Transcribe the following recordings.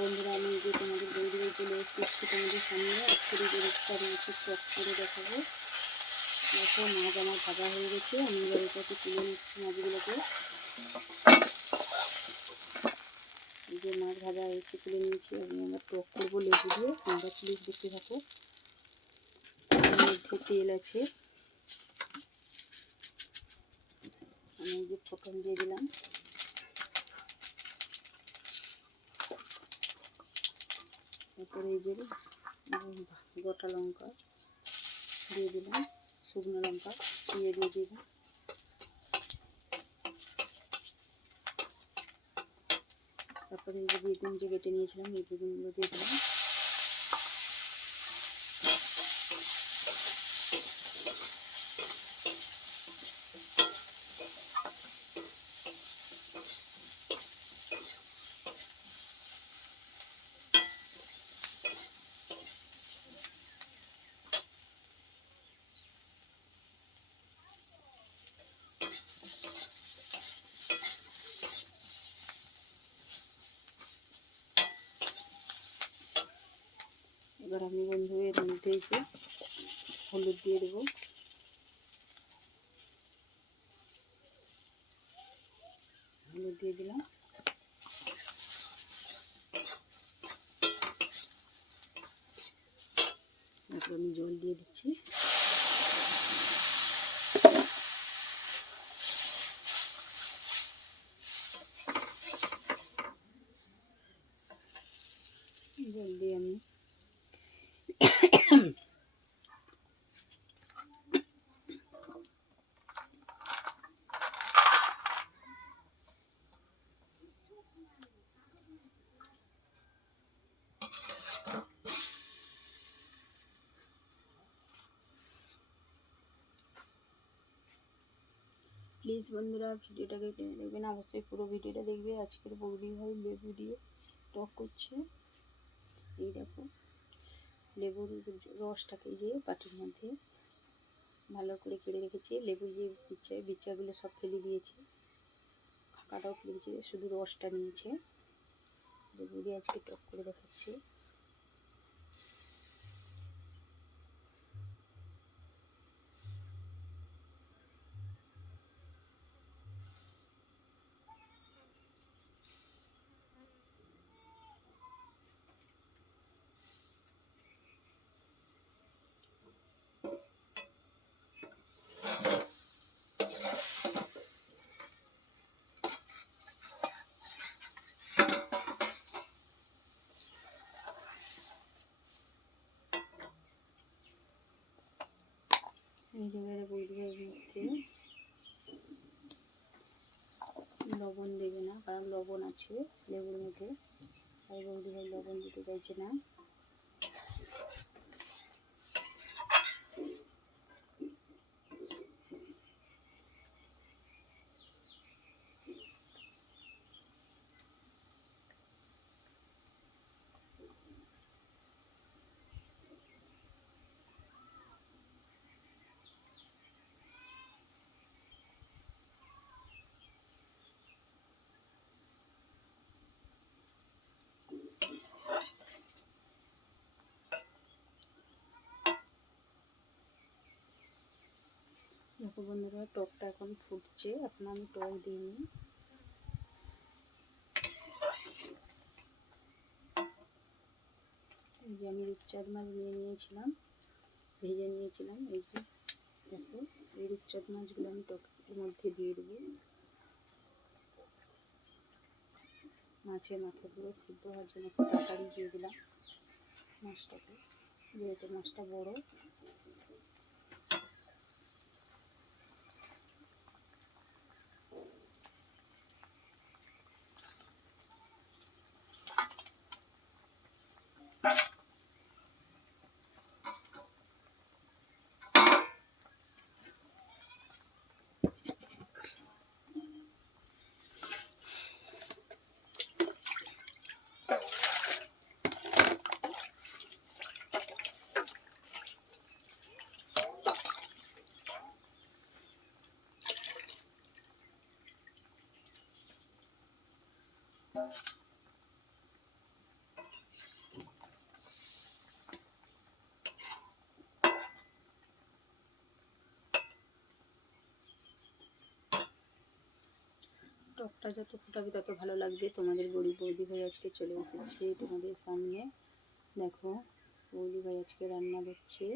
বন্ধুরা, আমি যে তোমাদের বন্ধুদের চলে এসেছি তোমাদের সামনে একচুরি পরিষ্কার মাছের চপ করে দেখাবো। দেখো, মাছ আমার ভাজা হয়ে গেছে, আমি এবার এটাকে তুলে নিচ্ছি মাছগুলোকে। যে মাছ ভাজা হয়েছে, তুলে নিয়েছি, আমি আমার টক করব লেবু দিয়ে, তোমরা প্লিজ দেখতে থাকো। মধ্যে তেল আছে। আমি যে ফোটন দিয়ে দিলাম। তারপরে এই যে গোটা লঙ্কা দিয়ে দিলাম, শুকনো লঙ্কা দিয়ে দিয়ে দিলাম। তারপরে এই যে বেগুন যে কেটে নিয়েছিলাম, এই বেগুনগুলো দিয়ে দিলাম। এবার আমি বন্ধু এর মধ্যে যে হলুদ দিয়ে দেবো। হলুদ দিয়ে দিলাম। আমি জল দিয়ে দিচ্ছি। জল দিয়ে আমি প্লিজ বন্ধুরা ভিডিওটাকে টেনে দেখবেন। অবশ্যই পুরো ভিডিওটা দেখবে। আজকের বৌদি ভাই লেবু দিয়ে টক করছে। এই দেখো, লেবুর রসটাকে যে বাটির মধ্যে ভালো করে কেড়ে রেখেছি। লেবুর যে বিচা বিচাগুলো সব ফেলে দিয়েছে। ফাঁকাটাও ফেলে দিয়েছে, শুধু রসটা নিয়েছে। লেবু দিয়ে আজকে টক করে দেখাচ্ছে। জায়গায় বৌদি মধ্যে লবণ দেবে না, কারণ লবণ আছে লেবুর মধ্যে। তাই বৌদি লবণ দিতে চাইছে না। দেখো বন্ধুরা, টকটা এখন ফুটছে। এখন আমি টক দিইনি এই যে আমি রূপচাঁদ মাছ নিয়ে নিয়েছিলাম, ভেজে নিয়েছিলাম। এই যে দেখো, এই রূপচাঁদ মাছগুলো আমি টকের মধ্যে দিয়ে দেবো। মাছের মাথাগুলো সিদ্ধ হওয়ার জন্য একটু তাড়াতাড়ি দিয়ে দিলাম মাছটাকে। যেহেতু মাছটা বড় টকটা যত ফোটাবে তত ভালো লাগবে। তোমাদের গরিব বৌদি ভাই আজকে চলে এসেছে তোমাদের সামনে। দেখো, বৌদি ভাই আজকে রান্না করছে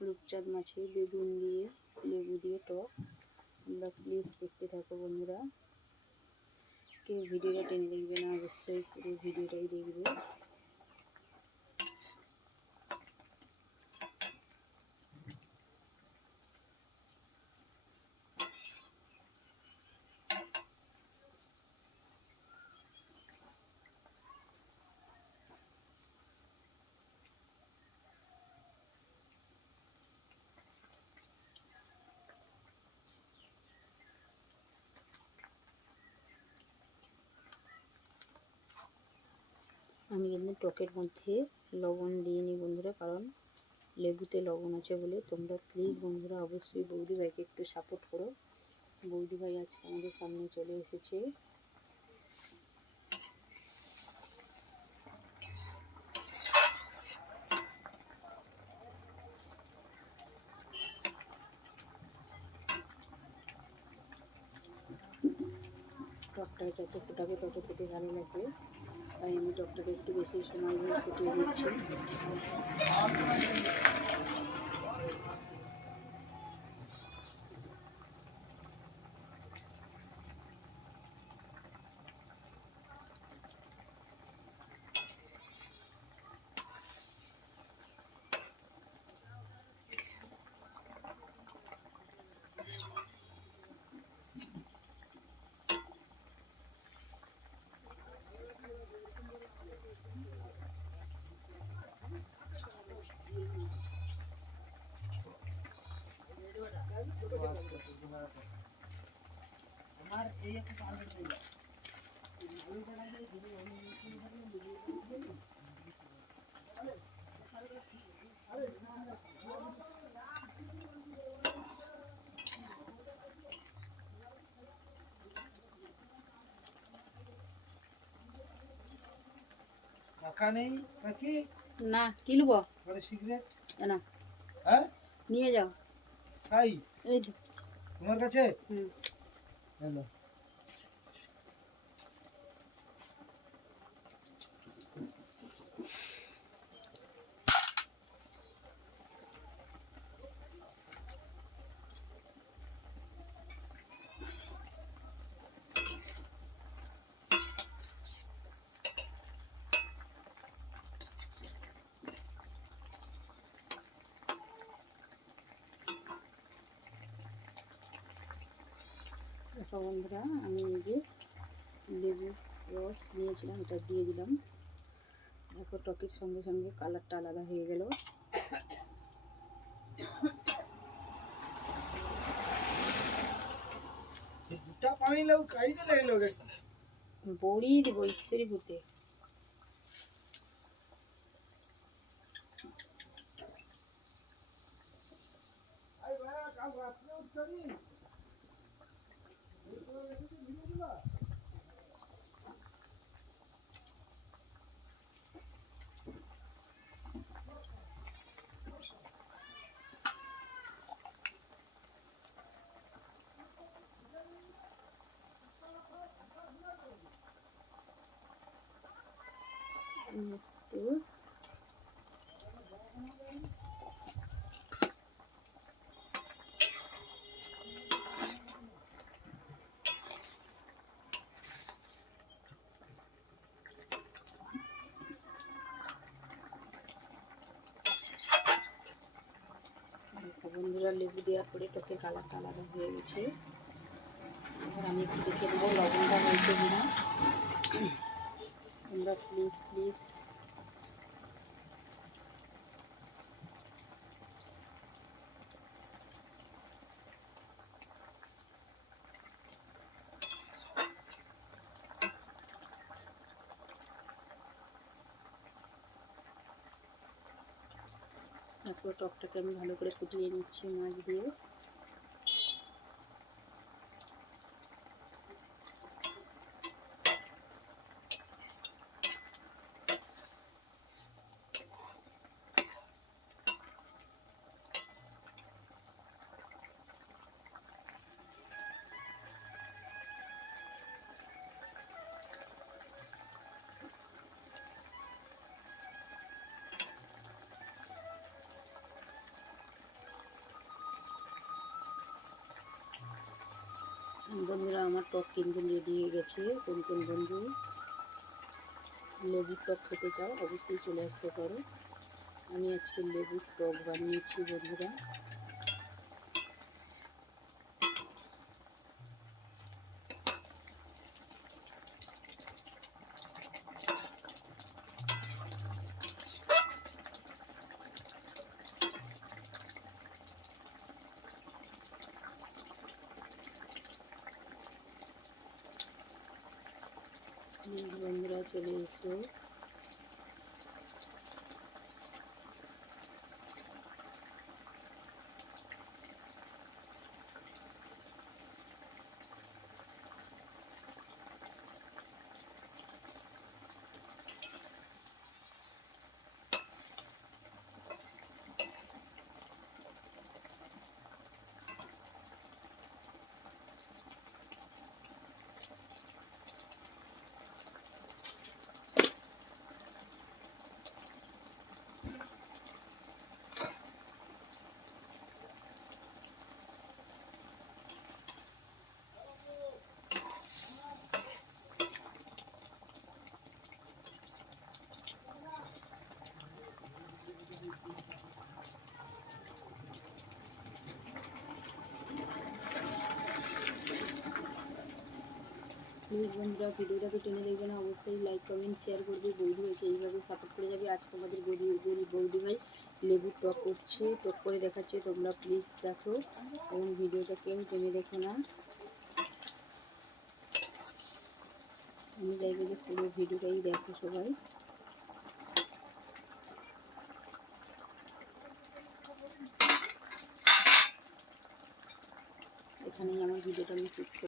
রূপচাঁদ মাছের বেগুন দিয়ে, লেবু দিয়ে টক। তোমরা প্লিজ দেখতে থাকো বন্ধুরা। কেউ ভিডিওটা টেনে দেখবে না, অবশ্যই পুরো ভিডিওটাই দেখবে। আমি কিন্তু টকের মধ্যে লবণ দিইনি বন্ধুরা, কারণ লেবুতে লবণ আছে বলে। তোমরা প্লিজ বন্ধুরা অবশ্যই বৌদি ভাইকে একটু সাপোর্ট করো। বৌদি ভাই আজকে আমাদের সামনে চলে এসেছে টকটা যত ফোটাবে তত খেতে ভালো লাগবে তাই আমি টকটাকে সময়গুলো দিয়ে দিচ্ছি। কাকা নেই কাকি না কি নেব? ঘরে সিগারেট না হ্যাঁ? নিয়ে যাও। তাই? এই তোমার কাছে? হুম। হ্যালো দেখো বন্ধুরা আমি এই যে লেবু রস নিয়েছিলাম এটা দিয়ে দিলাম। দেখো টকের সঙ্গে সঙ্গে কালারটা আলাদা হয়ে গেল। দুটা পানি লাও কাইতে লাগল বড়ি দিব ঈশ্বরী ভূতে। একটু বন্ধুরা, লেবু দেওয়ার পরে টকের কালারটা আলাদা হয়ে গেছে। এবার আমি একটু দেখে দেবো লবণটা হয়েছে কিনা তোমরা প্লিজ প্লিজ তারপর টকটাকে আমি ভালো করে ফুটিয়ে নিচ্ছি মাছ দিয়ে। আমার টক কিন্তু রেডি হয়ে গেছে। কোন কোন বন্ধু লেবুর টক খেতে চাও, অবশ্যই চলে আসতে পারো। আমি আজকে লেবুর টক বানিয়েছি বন্ধুরা। বন্ধুরা চলে এসো। প্লিজ বন্ধুরা ভিডিওটাকে টেনে দেখবে না অবশ্যই লাইক কমেন্ট শেয়ার করবে বৌদি এইভাবে সাপোর্ট করে যাবে। আজ তোমাদের বৌদি বৌদি ভাই লেবু টক করছে, টক করে দেখাচ্ছে, তোমরা প্লিজ দেখো। এবং ভিডিওটা কেউ টেনে দেখো না। আমি চাইব যে পুরো ভিডিওটাই দেখো সবাই। এখানেই আমার ভিডিওটা আমি শেষ